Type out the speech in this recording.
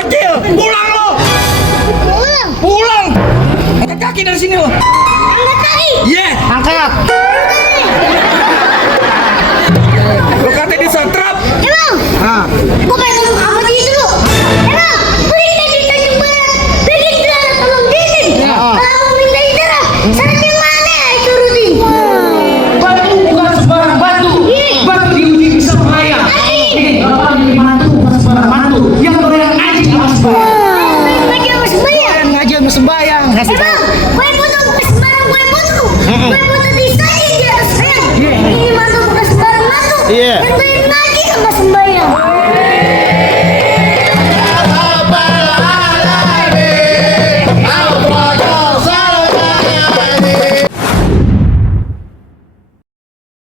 Bocil, pulang lo. Pulang. Pulang. Angkat kaki dari sini lo. Angkat kaki. Iya. Angkat. Lo kata di setrap. Emang? Nah, Bukan ngomong apa gitu lu? Emang? Pergi tadi Tanjung Barat. Pergi Clara tolong Didin. Ya. Kalau mau minta idara, syarat yang mana ya turutin? batu bukan sembarang batu. Batu diuji bisa melayang. Nih, bapak jadi mantu bukan sembarang mantu. Yang doyan ngaji sama sembahyang. Lagi sama sembahyang. Yang ngaji sama sembahyang. Kasih tahu.